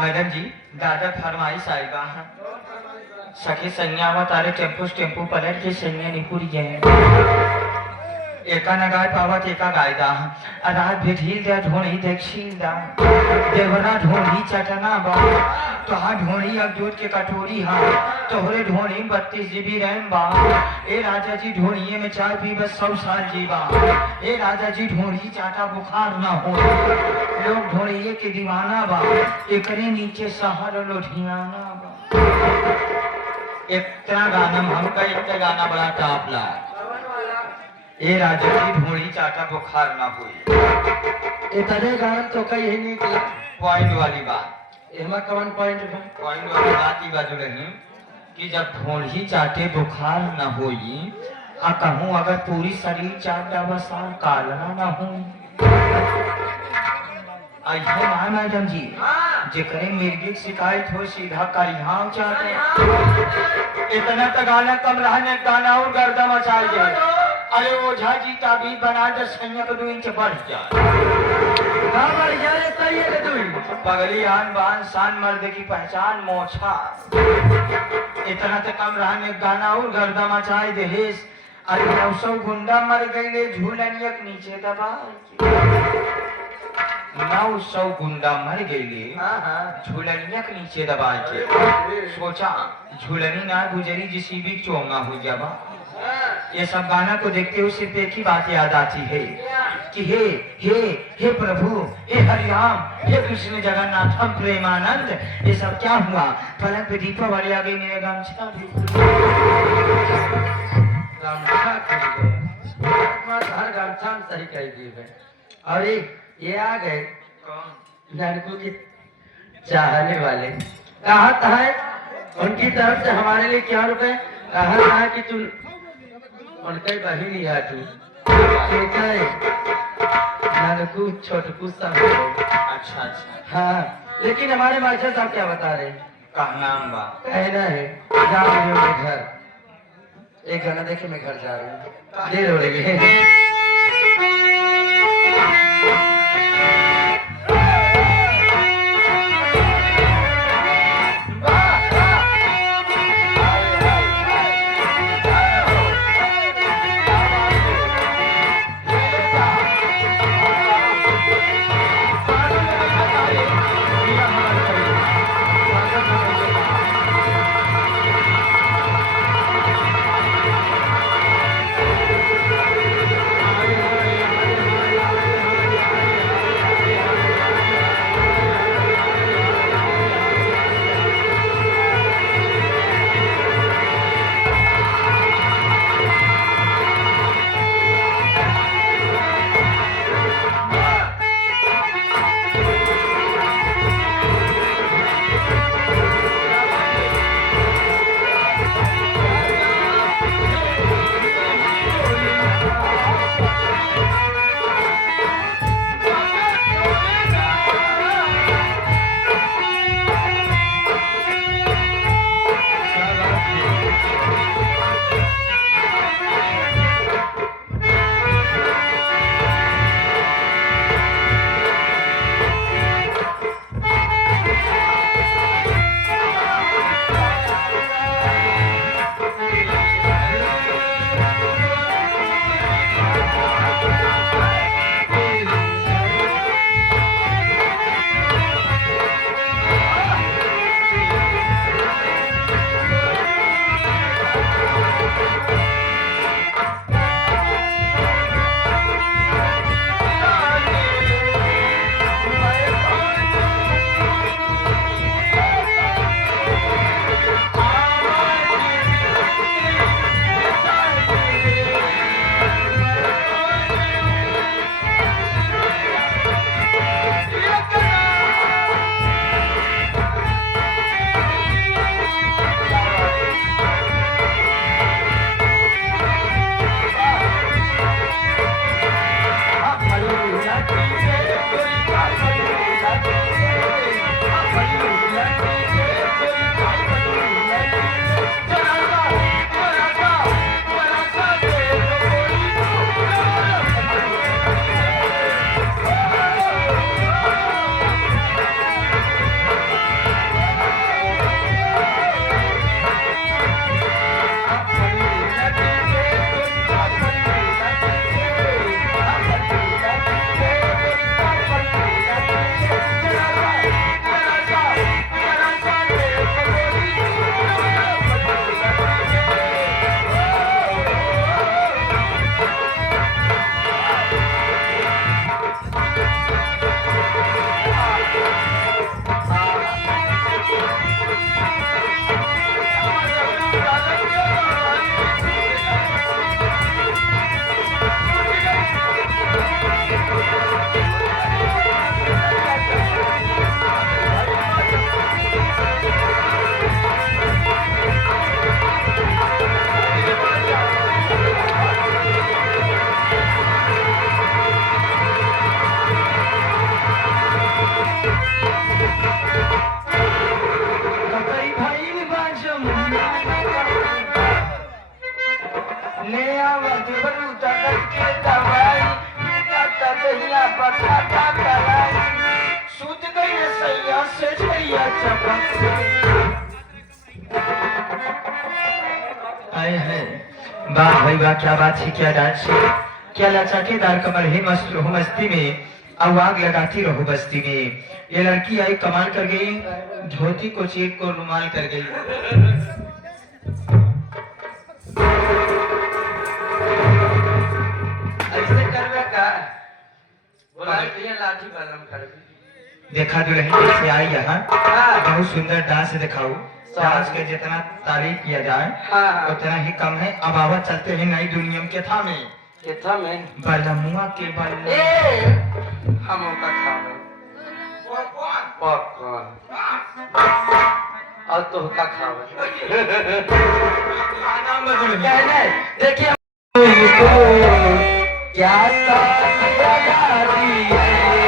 Madam जी दादा फरमाइश आएगा। सखी संज्ञा तारे टेम्पू पलट के संज्ञा निपुर गए एका न गाय पावत एका गायदा रात भेठील दे ढोणी देखील दा देवरा ढोणी चटना बा तोहा ढोणी अब दूध के कटोरी हा तोहरे ढोणी 32 GB रैम बा। ए राजा जी ढोणिए में चाय पी बस 100 साल जीवा। ए राजा जी ढोणी चाटा बुखार ना हो लोग ढोणिए के दीवाना बा एकरे नीचे शहर लोधियाना बा। इतना गाना हमका इतना गाना बड़ा टॉप ला। ए राजा की ढोड़ी चाटा बुखार ना हुई इतने गाना तो कहीं नहीं की पॉइंट वाली बात। एमा कौन पॉइंट है? पॉइंट वाली बात ही बाजू रही कि जब ढोड़ी चाटे बुखार ना होई आ कहूँ अगर पूरी शरीर चाट डाबा साल कालना ना हो ऐसे ना मैडम जी जेकरे मिर्गी शिकायत हो सीधा करिहाव चाटे। इतना तो गाना कम रहने गाना और गर्दा मचा जाए। अरे ओझा जी ताबीज बना दे सैया को 2 इंच बढ़ जाए। बढ़ जाए सही है 2 इंच। पगली आन बान शान मर्द की पहचान मोछा। इतना तो कम रहने गाना और गर्दा मचाए देहेस। अरे 900 गुंडा मर गए झूलनियक नीचे दबा 900 गुंडा मर गए झूलनियक नीचे दबा के सोचा झूलनी ना गुजरी जिसी भी चोंगा हो जावा। ये सब गाना को देखते हुए सिर्फ एक ही बात याद आती है कि हे प्रभु हे हरिराम हे कृष्ण जगन्नाथ हम प्रेमानंद। ये सब क्या हुआ? पलंग पे दीपावली आ गई मेरे गमछा भी हर गमछा में सही कह दिए। और ये आ गए लड़कों के चाहने वाले कहा है उनकी तरफ से हमारे लिए क्या रुपए कहा कि तू उनका बहिन ही है तू नानकू छोटकू सब। अच्छा अच्छा हाँ लेकिन हमारे मास्टर साहब क्या बता रहे हैं? कहनाम बा कहना है जा रही हूँ मैं घर। एक गाना देखे मैं घर जा रही हूँ देर हो रही है। भैया सेठ भैया चपक आए हैं। वाह भाई वाह, क्या बात है, क्या डांस है, क्या लचकेदार कमर है, मस्त रहो मस्ती में, अब आग लगाती रहो बस्ती में। ये लड़की आई कमाल कर गई, धोती को चीर को रुमाल कर गई। ऐसे करवे का बोला दिया लाठी बलम कर देखा दुल्हन कैसे आई यहाँ, हाँ। बहुत सुंदर डांस दिखाओ। डांस के जितना तारीफ किया जाए हाँ। उतना ही कम है। अब आवाज चलते हैं नई दुनिया के था में कितना में बलमुआ के बल हम का खावे पॉपकॉर्न और तो का खावे कहने देखिए क्या लगा दी है